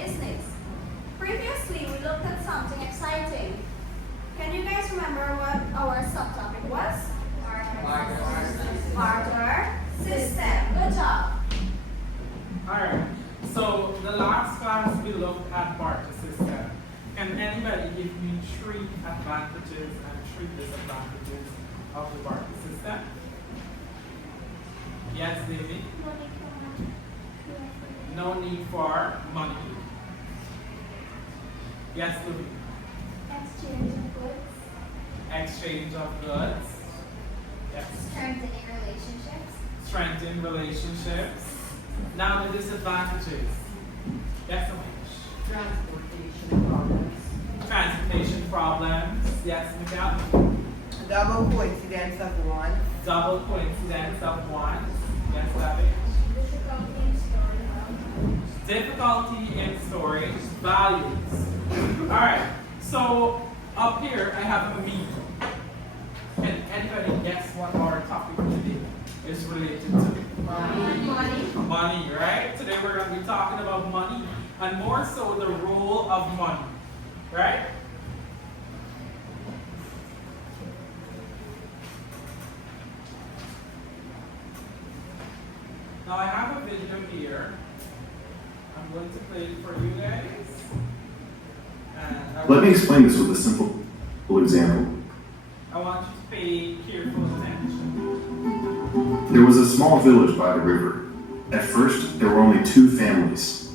business. Previously, we looked at something exciting. Can you guys remember what our subtopic was? Barter system. Good job. Alright, so the last class we looked at barter system. Can anybody give me 3 advantages and 3 disadvantages of the barter system? Yes, David? No need for money. Yes, Louis? Exchange of goods. Exchange of goods. Yes. Strengthening relationships. Strengthen relationships. Now the disadvantages. Yes, Amish? Transportation problems. Transportation problems. Yes, Miguel? Double coincidence of one. Double coincidence of one. Yes, David? Difficulty in storing Difficulty in storage value. values. Alright, so up here I have a mean. Can anybody guess what our topic today is related to? Money, right? Today we're going to be talking about money and more so the role of money, right? Now I have a video here. I'm going to play it for you guys. And Let me explain this with a simple example. I want you to pay careful attention. There was a small village by the river. At first, there were only 2 families.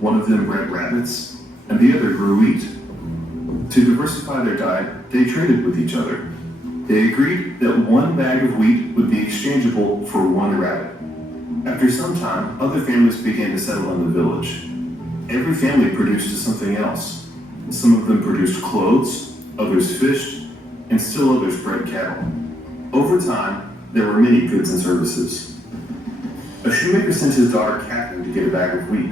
One of them bred rabbits, and the other grew wheat. To diversify their diet, they traded with each other. They agreed that 1 bag of wheat would be exchangeable for 1 rabbit. After some time, other families began to settle in the village. Every family produced something else. Some of them produced clothes, others fished, and still others bred cattle. Over time, there were many goods and services. A shoemaker sent his daughter Catherine to get a bag of wheat.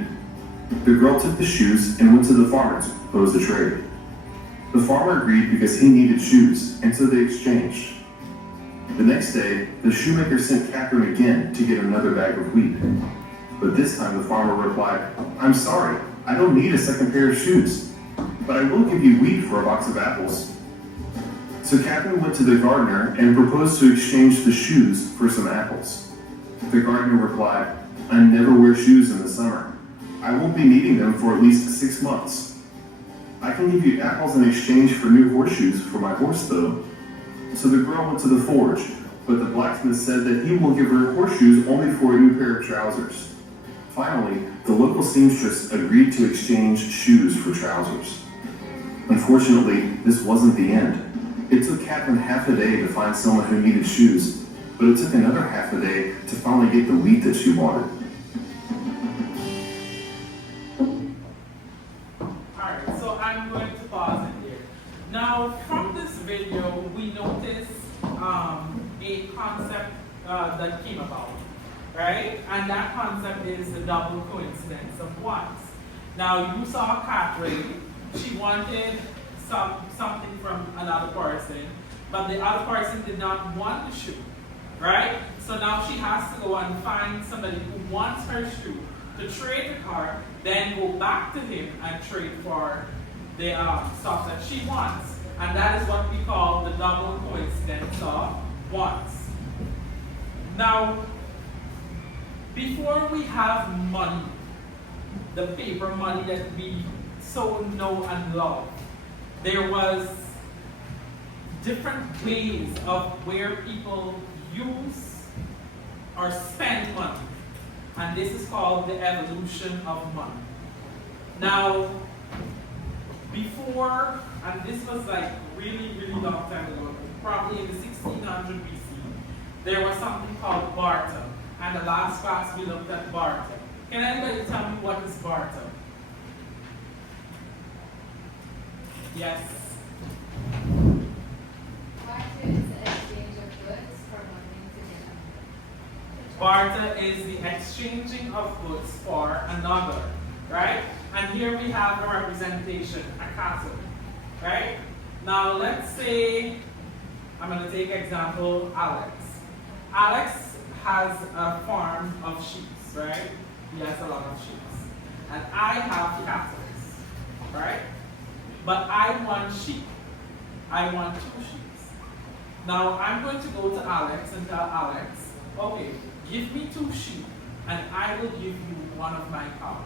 The girl took the shoes and went to the farmer to propose the trade. The farmer agreed because he needed shoes, and so they exchanged. The next day, the shoemaker sent Catherine again to get another bag of wheat. But this time the farmer replied, "I'm sorry, I don't need a second pair of shoes, but I will give you wheat for a box of apples." So Catherine went to the gardener and proposed to exchange the shoes for some apples. The gardener replied, "I never wear shoes in the summer. I won't be needing them for at least 6 months. I can give you apples in exchange for new horseshoes for my horse, though." So the girl went to the forge, but the blacksmith said that he will give her horseshoes only for a new pair of trousers. Finally, the local seamstress agreed to exchange shoes for trousers. Unfortunately, this wasn't the end. It took Catherine half a day to find someone who needed shoes, but it took another half a day to finally get the wheat that she wanted. Alright, so I'm going to pause it here. Now, from this video, we noticed a concept that came about, right? And that concept is the double coincidence of ones. Now, you saw Catherine. She wanted something from another person, but the other person did not want the shoe, right? So now she has to go and find somebody who wants her shoe to trade with her, then go back to him and trade for the stuff that she wants. And that is what we call the double coincidence of wants. Now, before we have money, the paper money that we so know and love, there was different ways of where people use or spend money. And this is called the evolution of money. Now, before, and this was like really long time ago, probably in the 1600 BC, there was something called barter. And the last class we looked at barter. Can anybody tell me what is barter? Yes. Barter is the exchange of goods for one thing to another. Barter is the exchanging of goods for another, right? And here we have a representation, a cattle, right? Now let's say, I'm going to take example Alex. Alex has a farm of sheep, right? He has a lot of sheep. and I have cattle, right? But I want sheep. I want 2 sheep. Now I'm going to go to Alex and tell Alex, okay, give me 2 sheep and I will give you one of my cows.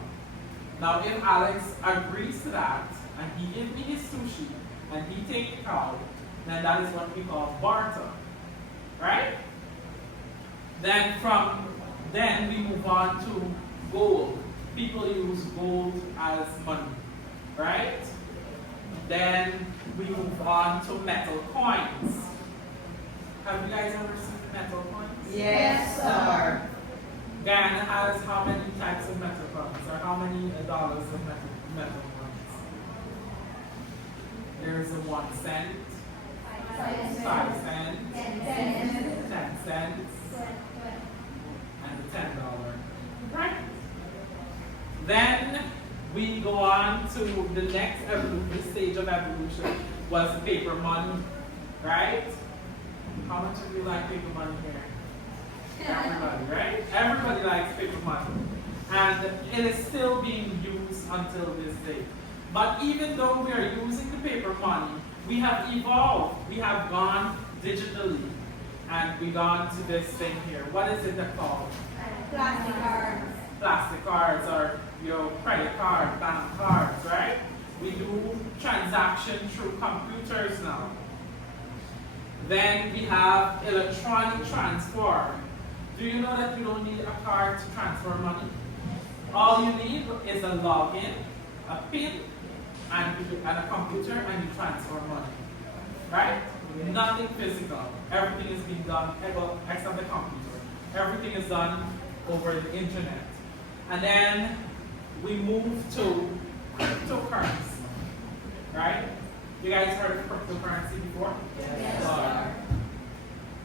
Now if Alex agrees to that and he gives me his 2 sheep and he takes the cow, then that is what we call barter, right? Then we move on to gold. People use gold as money, right? Then we move on to metal coins. Have you guys ever seen metal coins? Yes, sir. Ghana has how many types of metal coins, or how many dollars of metal coins? There's a 1 cent, 5 cents, 10 cents, and a $10. Right? Then we go on to the next stage of evolution was paper money, right? How much of you like paper money here? Everybody, right? Everybody likes paper money. And it is still being used until this day. But even though we are using the paper money, we have evolved. We have gone digitally. And we gone to this thing here. What is it called? Plastic cards. Plastic cards, or your credit card, bank cards, right? We do transaction through computers now. Then we have electronic transfer. Do you know that you don't need a card to transfer money? All you need is a login, a PIN, and a computer, and you transfer money. Right? Nothing physical. Everything is being done, except the computer. Everything is done over the internet. And then we move to cryptocurrency. Right? You guys heard of cryptocurrency before? Yes.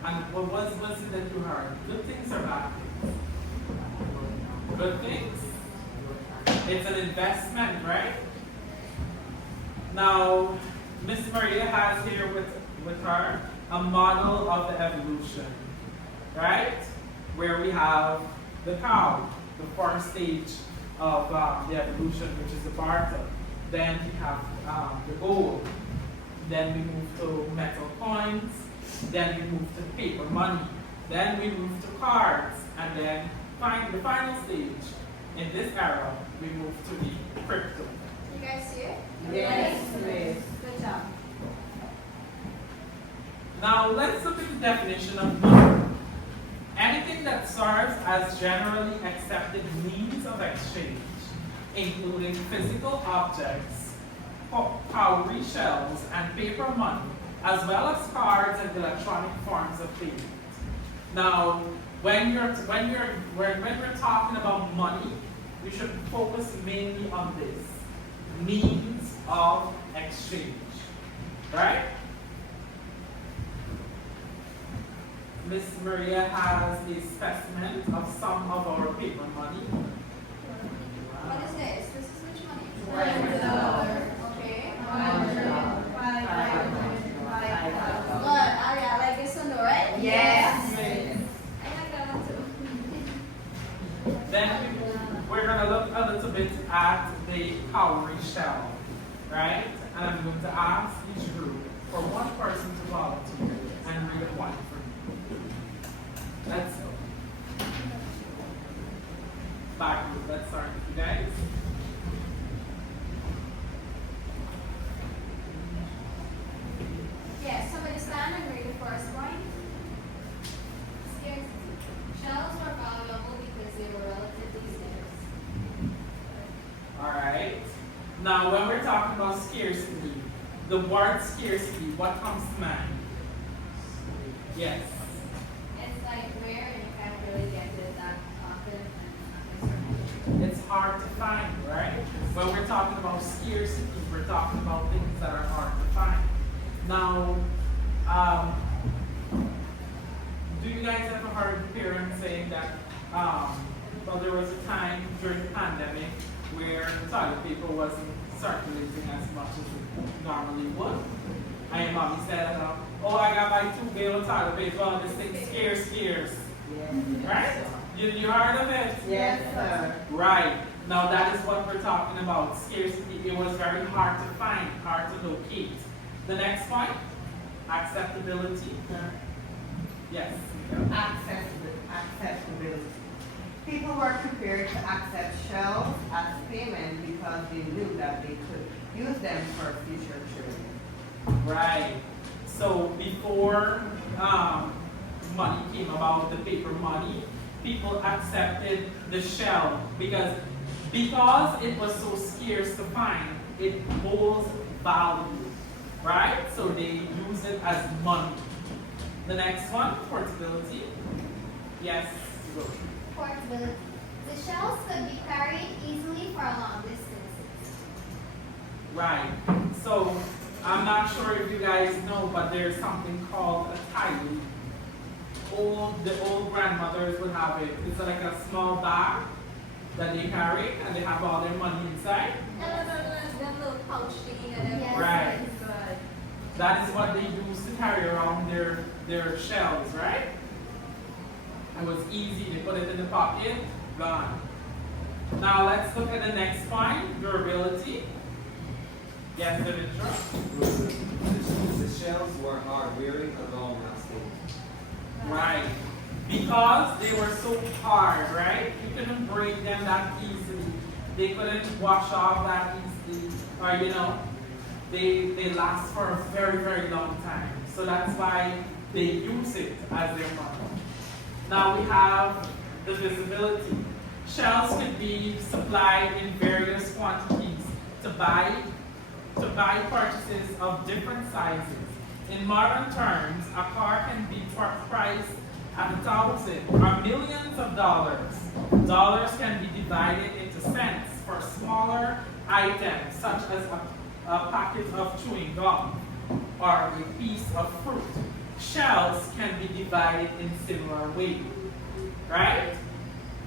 And what was it that you heard? Good things or bad things? Good things? It's an investment, right? Now, Miss Maria has here with her a model of the evolution, right? Where we have the cow, the first stage of the evolution, which is the barter. Then we have the gold. Then we move to metal coins. Then we move to paper money. Then we move to cards. And then the final stage in this era, we move to the crypto. You guys see it? Yes, miss. Good job. Now let's look at the definition of money. Anything that serves as generally accepted means of exchange, including physical objects, cowrie shells, and paper money, as well as cards and electronic forms of payment. Now, when we're talking about money, we should focus mainly on this means of exchange, right? Miss Maria has a specimen of some of our paper money. What is this? This is which money? $100. Okay. $100. Good. Oh yeah, like this one, right? Yes. I like that one too. Then we're going to look a little bit at the cowrie shell, right? And I'm going to ask each group for one person to volunteer and read one for me. Let's go. Back group, let's start with you guys. Yes, somebody stand and read the first point. Scarcity. Shells were valuable because they were relatively scarce. Alright. Now when we're talking about scarcity, the word scarcity, what comes to mind? Yes. It's like rare and you can't really get it that often and It's hard to find, right? When we're talking about scarcity, we're talking about things that are hard to find. Now, do you guys ever heard parents saying that, well, there was a time during the pandemic where toilet paper wasn't circulating as much as it normally would? And mommy said, oh, I got my 2 bale of toilet paper, this thing's scarce. Yes. Right? You heard of it? Yes, sir. Right. Now that is what we're talking about, scarcity. It was very hard to find, hard to locate. The next point, acceptability. Yes. Accessibility. People were prepared to accept shells as payment because they knew that they could use them for future trading. Right. So before money came about, the paper money, people accepted the shell because it was so scarce to find, it holds value, right? So they use it as money. The next one, portability. Yes. Go. Portability. The shells could be carried easily for long distances. Right. So I'm not sure if you guys know, but there's something called a tile. The old grandmothers would have it. It's like a small bag that they carry, and they have all their money inside. That little pouch thingy that Yes. Right. Good. That is what they use to carry around their shells, right? It was easy. They put it in the pocket, gone. Now let's look at the next point, durability. Yes, the The shells were hard, weary, and long lasting. Right. Because they were so hard, right? You couldn't break them that easily. They couldn't wash off that easily. Or, they last for a very, very long time. So that's why they use it as their money. Now we have the visibility. Shells can be supplied in various quantities to buy purchases of different sizes. In modern terms, a car can be priced at 1,000 or millions of dollars. Dollars can be divided into cents for smaller items, such as a packet of chewing gum or a piece of fruit. Shells can be divided in similar ways, right?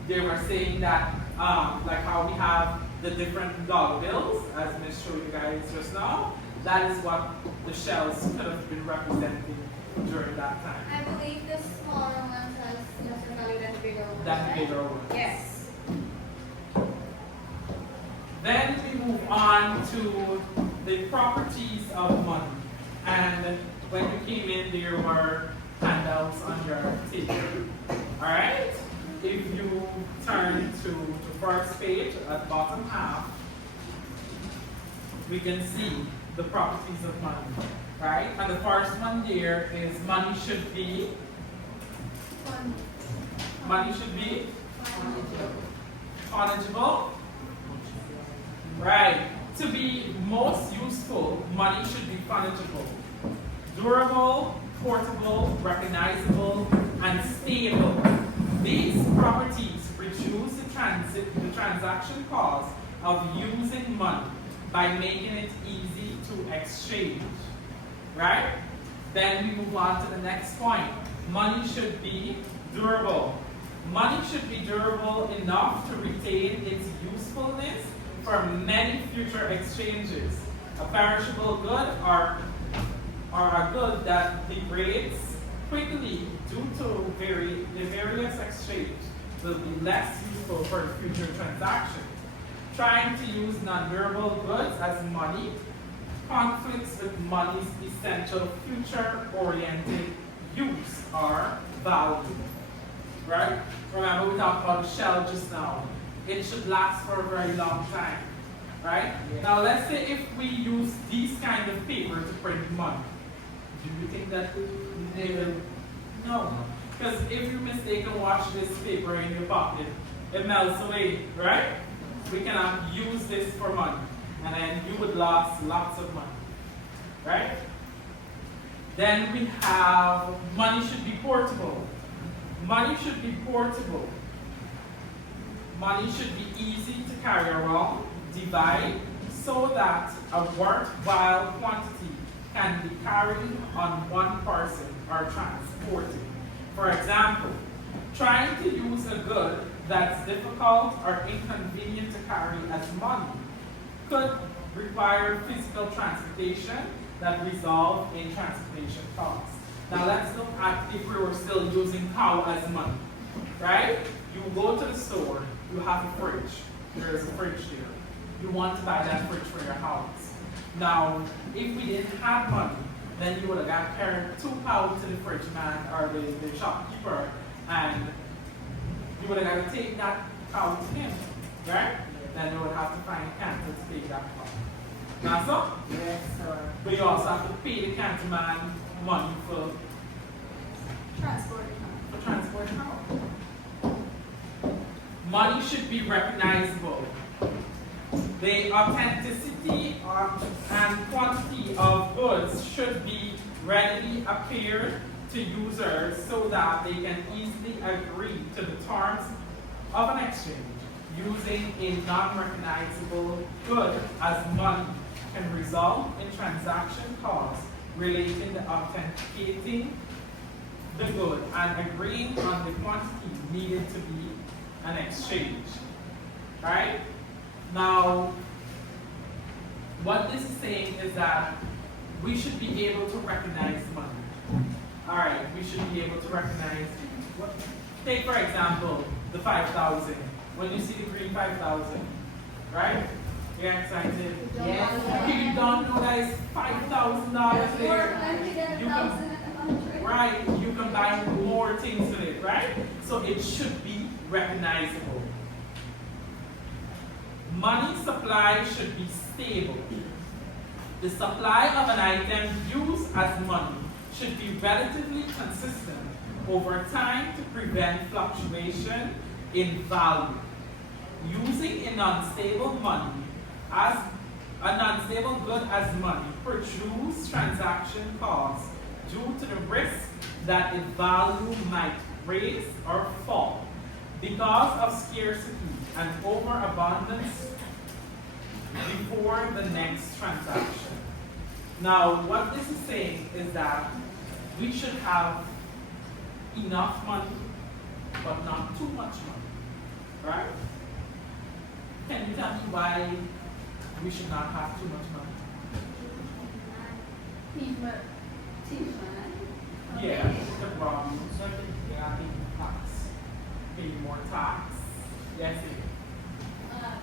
They were saying that, like how we have the different dollar bills, as Miss showed you guys just now, that is what the shells could have been representing during that time. I believe the smaller ones has lesser value than the bigger ones. That right? bigger one. Yes. Then we move on to the properties of money. And when you came in, there were handouts on your table. Alright? If you turn to the first page at bottom half, we can see the properties of money. Right? And the first one there is money should be fungible. Right. To be most useful, money should be fungible. Durable, portable, recognizable, and stable. These properties reduce the transaction cost of using money by making it easy to exchange. Right? Then we move on to the next point. Money should be durable. Money should be durable enough to retain its usefulness for many future exchanges. A perishable good or a good that degrades quickly due to the various exchange will be less useful for future transactions. Trying to use non-durable goods as money conflicts with money's essential future-oriented use or value. Right? Remember we talked about the shell just now. It should last for a very long time. Right? Yeah. Now let's say if we use these kind of paper to print money. Do you think that they will? No. Because if you mistake and watch this paper in your pocket, it melts away, right? We cannot use this for money. And then you would lose lots of money. Right? Then we have money should be portable. Money should be portable. Money should be easy to carry around, divide, so that a worthwhile quantity can be carried on one person or transported. For example, trying to use a good that's difficult or inconvenient to carry as money could require physical transportation that result in transportation costs. Now let's look at if we were still using cow as money, right? You go to the store, you have a fridge. There's a fridge there. You want to buy that fridge for your house. Now, if we didn't have money, then you would have got carried 2 pounds to the fridge man or the shopkeeper, and you would have got to take that pound to him, right? Then you would have to find a canter to take that pound. Now, so? Yes, sir. But you also have to pay the canter man money for Transport. power. Money should be recognizable. The authenticity and quantity of goods should be readily appear to users so that they can easily agree to the terms of an exchange. Using a non-recognizable good as money can result in transaction costs relating to authenticating the good and agreeing on the quantity needed to be an exchange. Right? Now, what this is saying is that we should be able to recognize money. Alright, we should be able to recognize, take for example, the 5,000. When you see the green 5,000, right? You're excited. Yes. You don't know that it's $5,000 there. You can, right, you can buy more things with it, right? So it should be recognizable. Money supply should be stable. The supply of an item used as money should be relatively consistent over time to prevent fluctuation in value. Using a non-stable good as money produces transaction costs due to the risk that its value might rise or fall because of scarcity and overabundance before the next transaction. Now, what this is saying is that we should have enough money, but not too much money, right? Can you tell me why we should not have too much money? Yeah, the problem is that they are paying tax, paying more tax. Yes,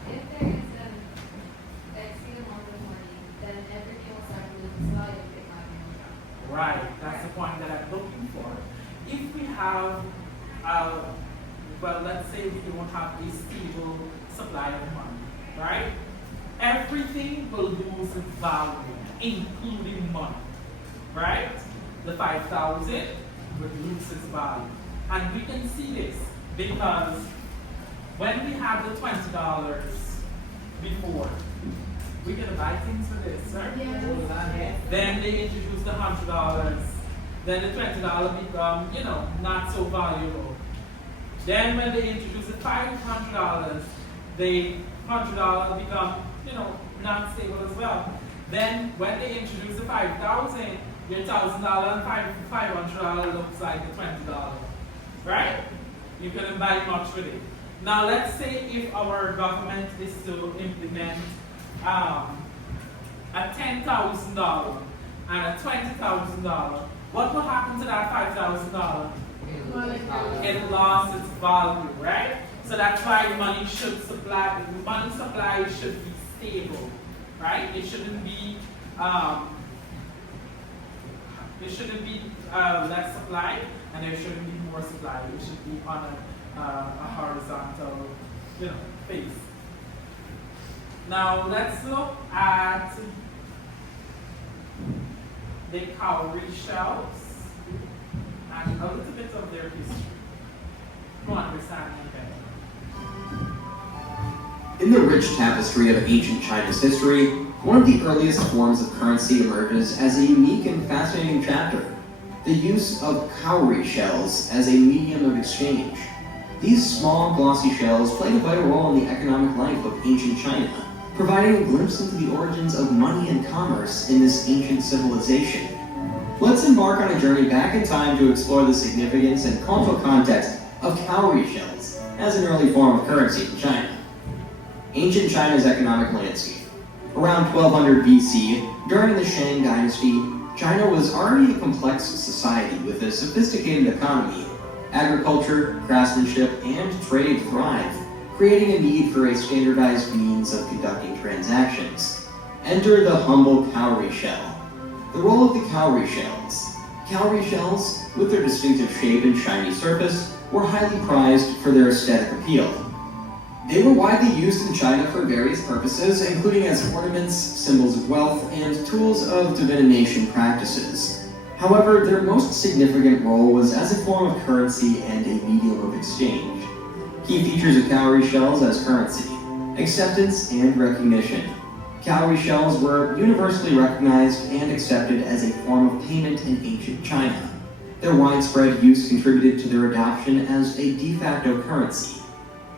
If there is an exceed amount of money, then everything will start to lose value if they have no job. right. That's the point that I'm looking for. If we have, well, let's say we don't have a stable supply of money, right? Everything will lose its value, including money, right? The 5,000 would lose its value. And we can see this because when we had the $20 before, we could buy things with this, right? Then they introduced the $100. Then the $20 become, not so valuable. Then when they introduce the $500, the $100 become, not stable as well. Then when they introduce the 5,000, your $1,000 and $500 looks like the $20, right? You couldn't buy much with it. Now let's say if our government is to implement a $10,000 and a $20,000, what will happen to that $5,000? It lost its value, right? So that's why money supply should be stable, right? It shouldn't be less supply, and there shouldn't be more supply. It should be on a horizontal, base. Now let's look at the cowrie shells and a little bit of their history to understand it better. In the rich tapestry of ancient China's history, one of the earliest forms of currency emerges as a unique and fascinating chapter: the use of cowrie shells as a medium of exchange. These small, glossy shells played a vital role in the economic life of ancient China, providing a glimpse into the origins of money and commerce in this ancient civilization. Let's embark on a journey back in time to explore the significance and cultural context of cowrie shells as an early form of currency in China. Ancient China's economic landscape. Around 1200 BC, during the Shang dynasty, China was already a complex society with a sophisticated economy. Agriculture, craftsmanship, and trade thrived, creating a need for a standardized means of conducting transactions. Enter the humble cowrie shell. The role of the cowrie shells. Cowrie shells, with their distinctive shape and shiny surface, were highly prized for their aesthetic appeal. They were widely used in China for various purposes, including as ornaments, symbols of wealth, and tools of divination practices. However, their most significant role was as a form of currency and a medium of exchange. Key features of cowrie shells as currency: acceptance and recognition. Cowrie shells were universally recognized and accepted as a form of payment in ancient China. Their widespread use contributed to their adoption as a de facto currency.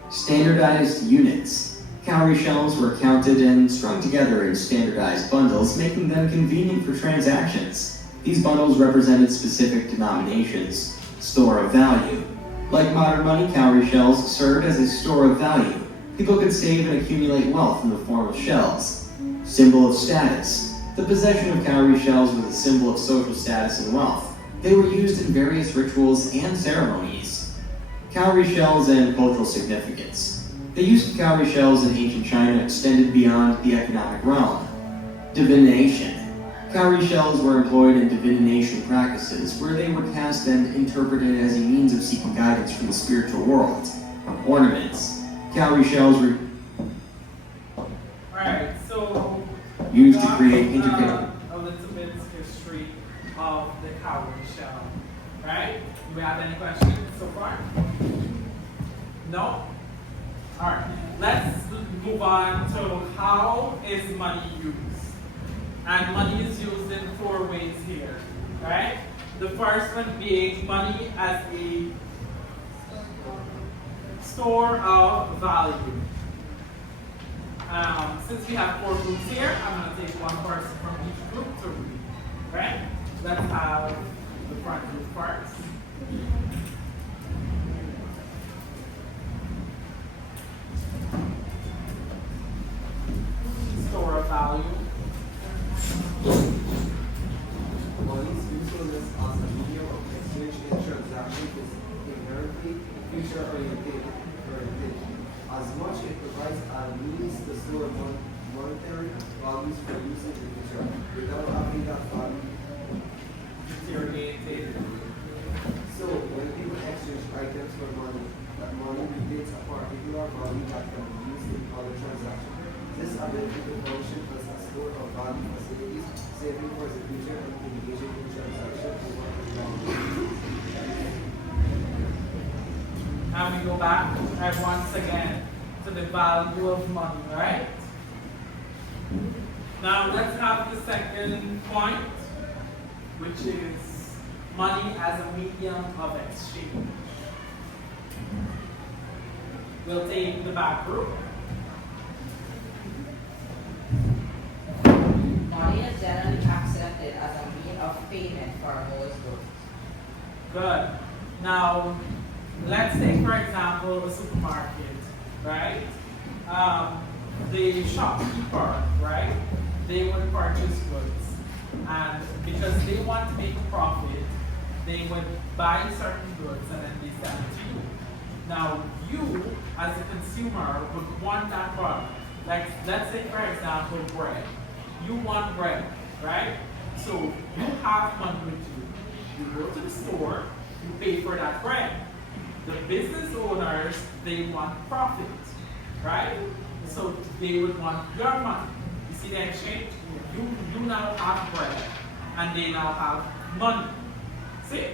Standardized units. Cowrie shells were counted and strung together in standardized bundles, making them convenient for transactions. These bundles represented specific denominations. Store of value. Like modern money, cowrie shells served as a store of value. People could save and accumulate wealth in the form of shells. Symbol of status. The possession of cowrie shells was a symbol of social status and wealth. They were used in various rituals and ceremonies. Cowrie shells and cultural significance. The use of cowrie shells in ancient China extended beyond the economic realm. Divination. Cowrie shells were employed in divination practices, where they were cast and interpreted as a means of seeking guidance from the spiritual world. Ornaments. Cowrie shells were Alright, so used to create intricate. a little bit history of the cowrie shell. Right? Do we have any questions so far? No? Alright, let's move on to how is money used. And money is used in 4 ways here. Right? The first one being money as a store of value. Since we have 4 groups here, I'm going to take one person from each group to read. Right? Let's have the front group first. Store of value. Money's usefulness as a medium of exchange in transactions is inherently future-oriented. As much it provides a means to store monetary values for use in the future without having that value Deteriorated. So, when people exchange items for money, that money retains a particular value that can be used in other transactions. This ability to function as a store of value facilities, saving for the future and engaging in transactions over the long term. And we go back once again to the value of money, right? Now let's have the second point, which is money as a medium of exchange. We'll take the back group. Money is generally accepted as a means of payment for most goods. Good. Now, let's take, for example, a supermarket, right? The shopkeeper, right? They would purchase goods. And because they want to make a profit, they would buy certain goods and then they sell it to you. Now, you, as a consumer, would want that product. Like, let's say, for example, bread. You want bread, right? So, you have money with you. You go to the store, you pay for that bread. The business owners, they want profit, right? So, they would want your money. You see the exchange? You now have bread, and they now have money. See?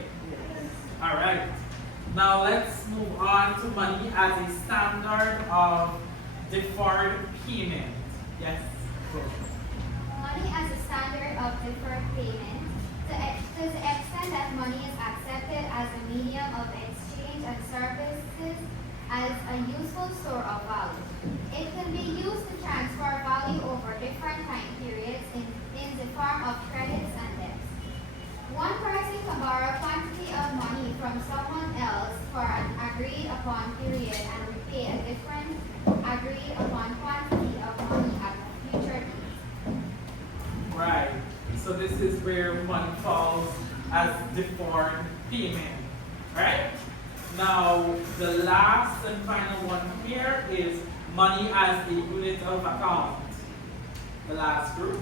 All right. Now let's move on to money as a standard of deferred payment. Yes. Go. Money as a standard of deferred payment, to the extent that money is accepted as a medium of exchange and services as a useful store of value. It can be used to transfer value over different time periods in the form of credits and debts. One person can borrow a quantity of money from someone else for an agreed upon period and repay a different agreed upon quantity of money at a future date. Right. So this is where money falls as deferred payment. Right? Now, the last and final one here is money as a unit of account. The last group.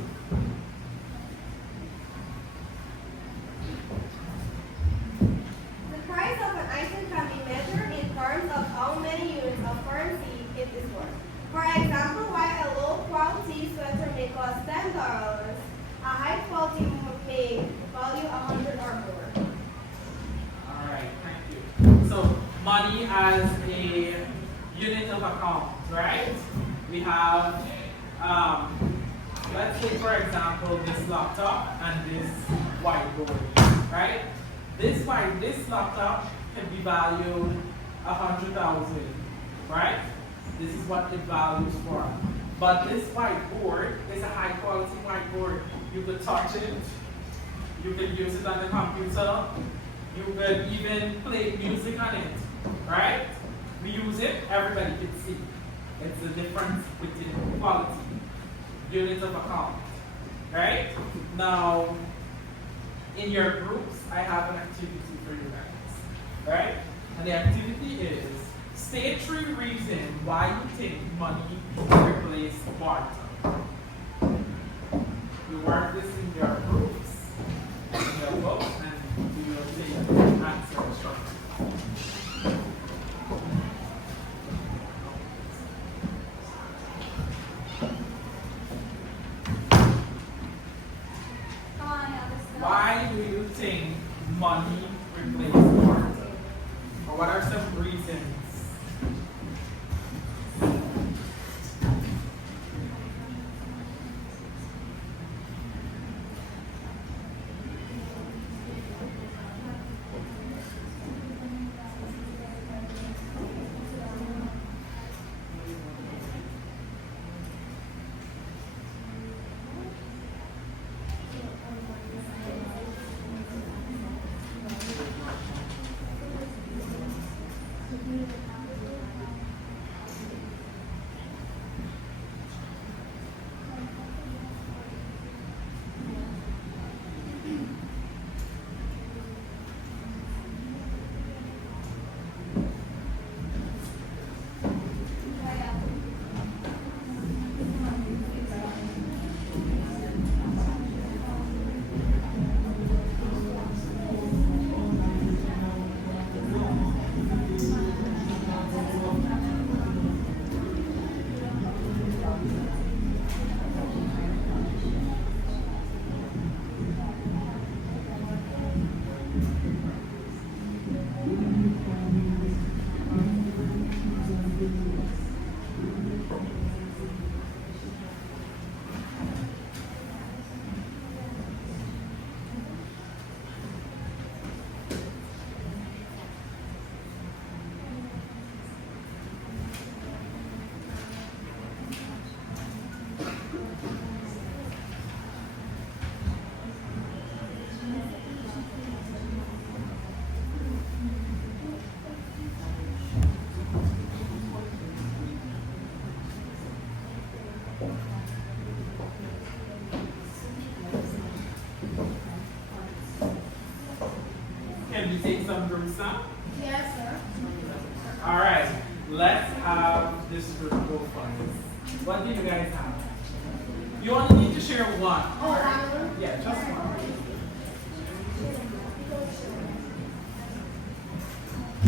The price of an item can be measured in terms of how many units of currency it is worth. For example, while a low-quality sweater may cost $10, a high-quality may value 100 or more. All right, thank you. So, money as a unit of account, right? We have, let's say for example, this laptop and this whiteboard, right? This laptop can be valued 100,000, right? This is what it values for. But this whiteboard is a high quality whiteboard. You could touch it, you can use it on the computer, you could even play music on it, right? We use it, everybody can see. It's the difference between quality, units of account, right? Now, in your groups, I have an activity for you guys, right? And the activity is, state 3 reasons why you think money replaces barter. You work this in your groups, in your books, and you will take answers from it. Why do you think money replaces barter? Or what are some reasons? Can we take some groups now? Yes, sir. All right, let's have this group go first. What do you guys have? You only need to share one. Oh, Yeah, just one.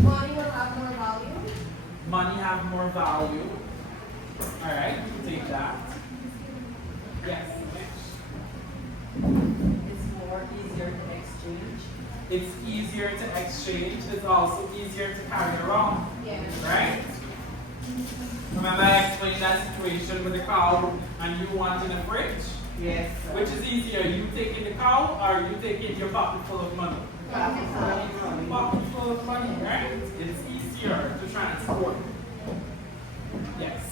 money will have more value. Money have more value. All right, you can take that. Yes, It's more easier to exchange. it's easier to exchange. It's also easier to carry around. Yeah. Right? Remember I explained that situation with the cow and you wanting a fridge? Yes, sir. Which is easier, you taking the cow or you taking your pocket full of money? Pocket full of money, right? It's easier to transport. Yes.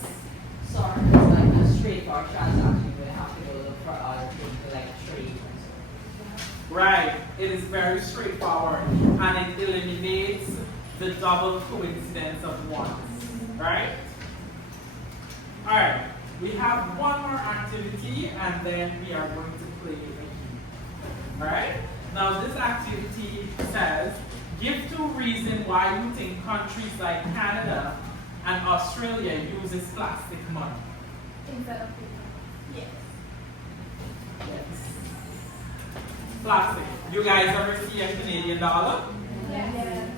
So it's like a straightforward transaction. You would have to go look for other things like trade. Right. It is very straightforward and it eliminates the double coincidence of ones. Right? Alright. We have one more activity and then we are going to play a game. Alright? Now this activity says Give 2 reasons why you think countries like Canada and Australia uses plastic money. Instead of paper. Yes. Yes. Plastic. You guys ever see a Canadian dollar? Yes.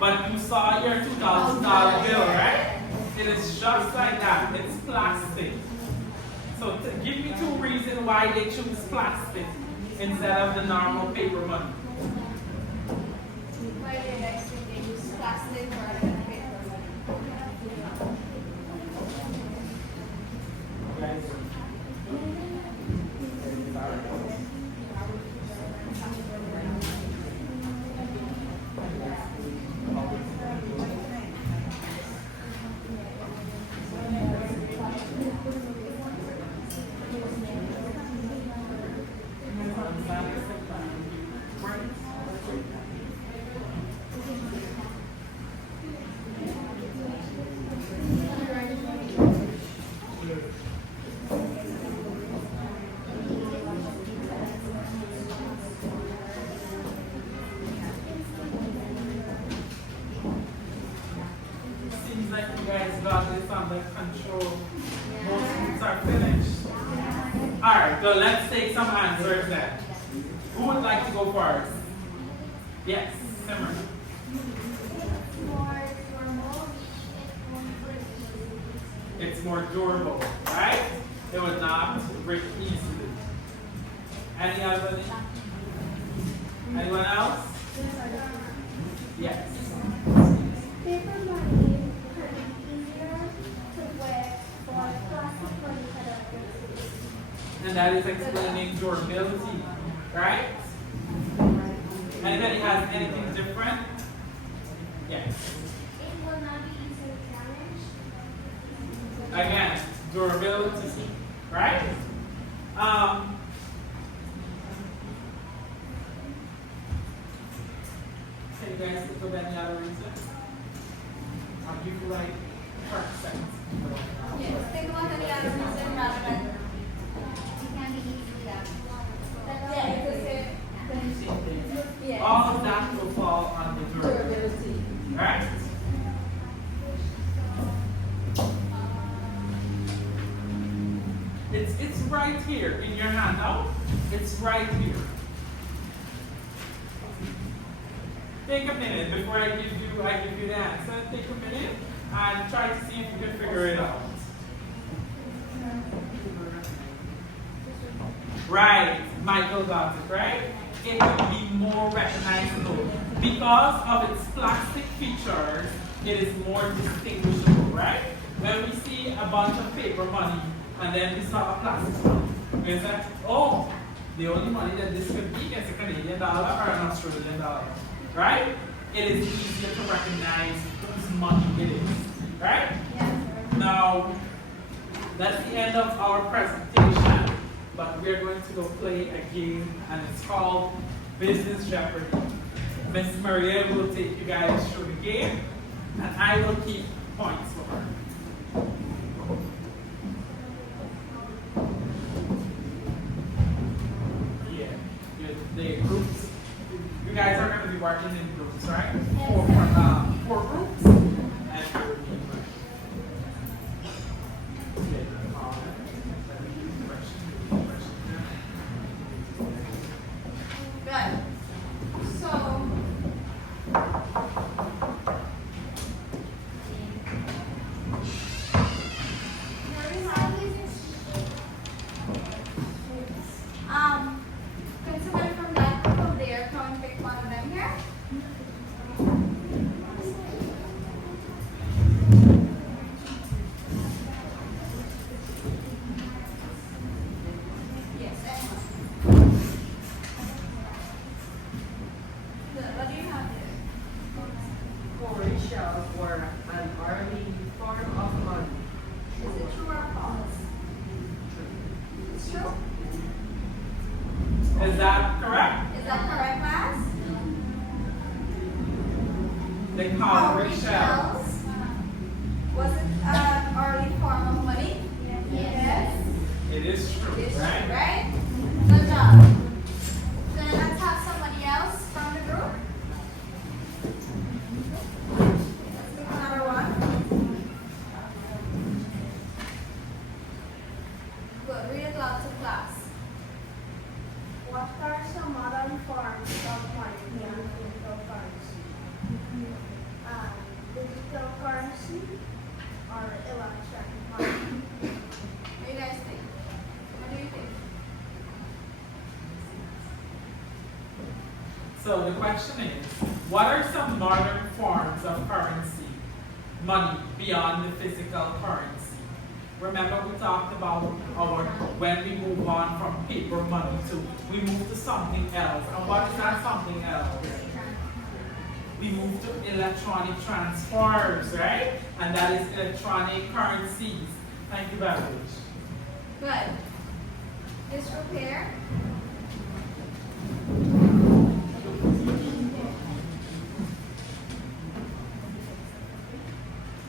But you saw your $2,000 bill, right? It is just like that. It's plastic. So give me 2 reasons why they choose plastic instead of the normal paper money. Why do you guys think they use plastic rather than paper money? Seems like you guys got this under control. Most groups are finished. Alright, so let's take some answers then. Who would like to go first? Yes, Simmer. It's more durable, right? It would not break easily. Any other? Anyone else? Yes. Paper money can be easier to wear, but plastic money cannot be used. And that is explaining durability, right? Anybody has anything different? Yes. It will not be easy to damage. Again, durability, right? Can you guys think of any other reason? I'll give you like 30 seconds. Yes. Think about any other reason rather than. It can be easily damaged. Yeah, because it. Yes. All of that will fall under durability, right? It's right here in your handout. It's right here. Take a minute before I give you the answer. Take a minute and try to see if you can figure it out. Right, Michael got it, right? It will be more recognizable. Because of its plastic features, it is more distinguishable, right? When we see a bunch of paper money and then we saw a plastic money, we say, oh, the only money that this could be is a Canadian dollar or an Australian dollar, right? It is easier to recognize whose money it is, right? Yes. Now, that's the end of our presentation, but we're going to go play a game, and it's called Business Jeopardy. Miss Maria will take you guys through the game, and I will keep points for her. Yeah, the groups. You guys are going to be working in groups, right? Four groups, and you're in groups. Okay, let me use the question. Good. So. Can somebody from that group over there come and pick one of them here? Yes, anyone. What do you have there? Cowrie shells were an early form of money. Is it true or false? It's true. Is that correct? Is that correct, class? The cowrie Cowrie shell. shells. Was it an early form of money? Yes. It is true, It's right? true, right? Good job. So let's have somebody else from the group. class. What are some modern forms of money beyond digital currency? Digital currency or electronic money? What do you guys think? What do you think? So the question is, what are some modern forms of currency, money, beyond the physical currency? Remember we talked about when we move on from paper money we move to something else. And what is that something else? We move to electronic transfers, right? And that is electronic currencies. Thank you very much. Good. Disrepair.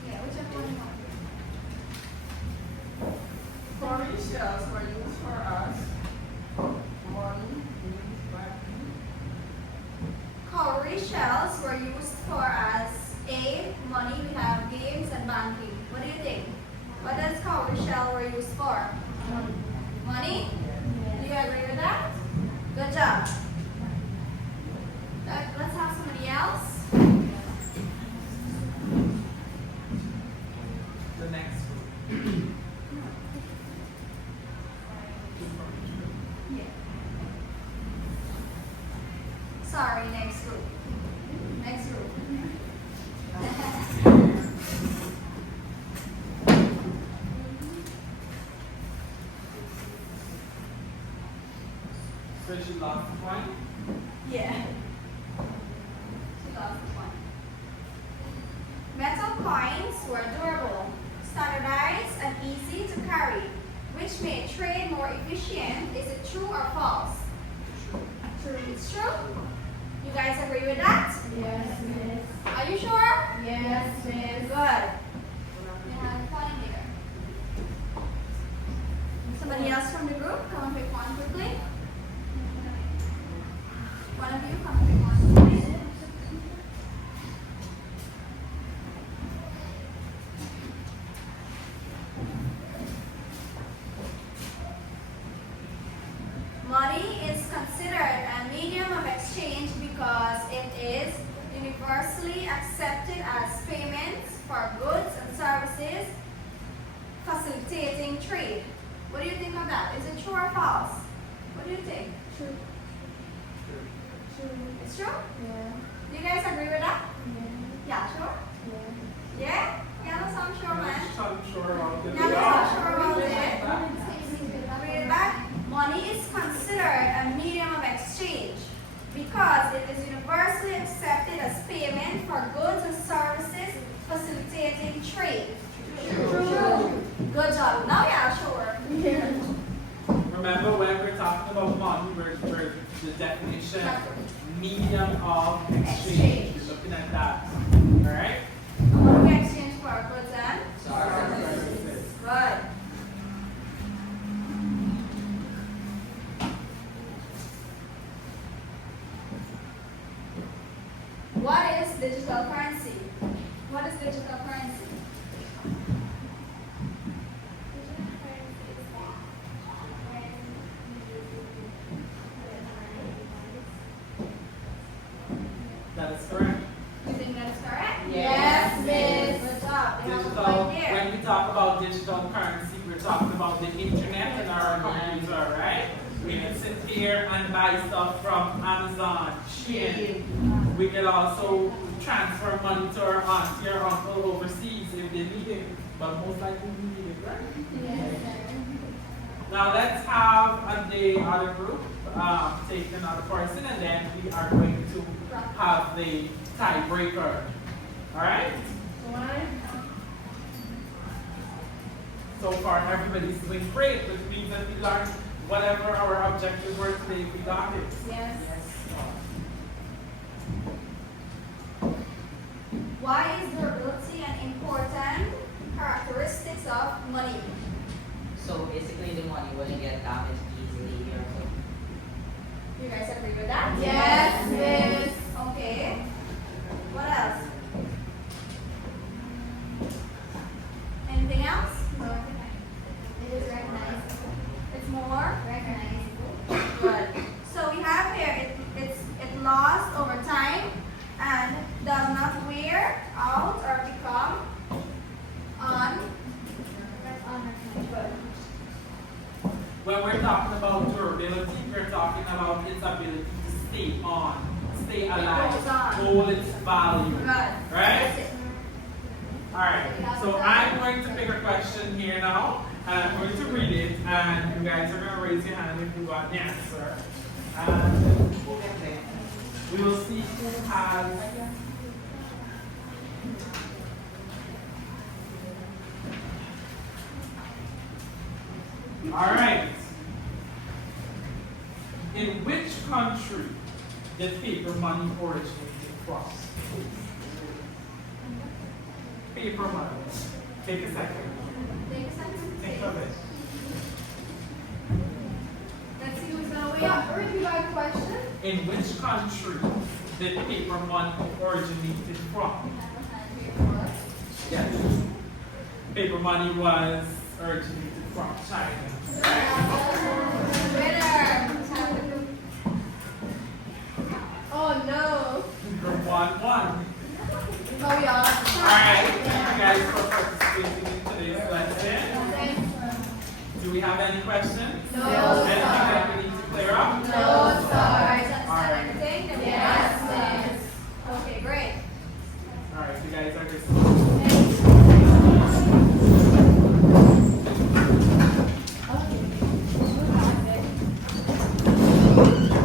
Yeah, whichever one you want. Cowrie shells were used for us. Money used by Cowrie shells were used for as A, money, we have games and banking. What do you think? What does cowrie shell were used for? Money? Do you agree with that? Good job. Let's have somebody else. The next group. Sorry, next group. Next group. So she lost the point? Yeah. She lost the point. Metal coins were durable, standardized, and easy to carry, which made trade more efficient. Is it true or false? True. It's true? You guys agree with that? Yes, miss. Are you sure? Yes, miss. Good. You have a point here. Somebody else from the group, come and pick one quickly. One of you, come and pick one quickly. Money is considered a medium of exchange because it is universally accepted as payments for goods and services, facilitating trade. What do you think of that? Is it true or false? What do you think? True. True. It's true? Yeah. Do you guys agree with that? Yeah. Yeah, sure? Yeah. Yeah? Yeah, that's I'm sure, man. I'm sure about it. Yeah, that's I'm sure about it. Agree with that? Money is considered a medium of exchange because it is universally accepted as payment for goods and services, facilitating trade. True. Good job. Now you're sure. Remember when we're talking about money, we're the definition, medium of exchange. We're looking at that. Alright? What do we exchange for? Goods and Services. good. What is digital currency? What is digital currency? That is correct. You think that is correct? Yes, miss. Good job. They have a Digital, point there. when we talk about digital currency, we're talking about the internet and our computer, right? We can sit here and buy stuff from Amazon, Shein. We can also transfer money to our aunt, your uncle overseas if they need it, but most likely we need it, right? Yes, Now let's have the other group take another person, and then we are going to have the tiebreaker. All right? So far, everybody's doing great, which means that we learned whatever our objectives were today. We got it. Yes. Why is durability an important characteristics of money? So basically the money wouldn't get damaged easily here. You guys agree with that? Yes, miss. Okay. What else? Anything else? It is recognized. It's more Recognizable. Good. So we have here, it lost over time and does not wear out or become Unrecognizable. When we're talking about durability, we're talking about its ability to stay on, stay alive, goes on. hold its value. Good. Right? That's it. Alright, so I'm going to pick a question here now, and I'm going to read it, and you guys are going to raise your hand if you want the answer. And we will see who has. Alright. In which country did paper money originate from? Paper money. Take a second. Think of it. Let's see who's gonna win. Yeah, repeat my question. In which country did paper money originated from? Yes. Paper money was originated from China. Winner. Oh no. Group 1-1. Oh yeah. Alright, thank you guys for participating in today's lesson. Do we have any questions? No, Anything sir. that we need to clear up? No, sorry. Alright. Everything? Yes, Yes. Okay, great. Alright, you guys are dismissed. Okay.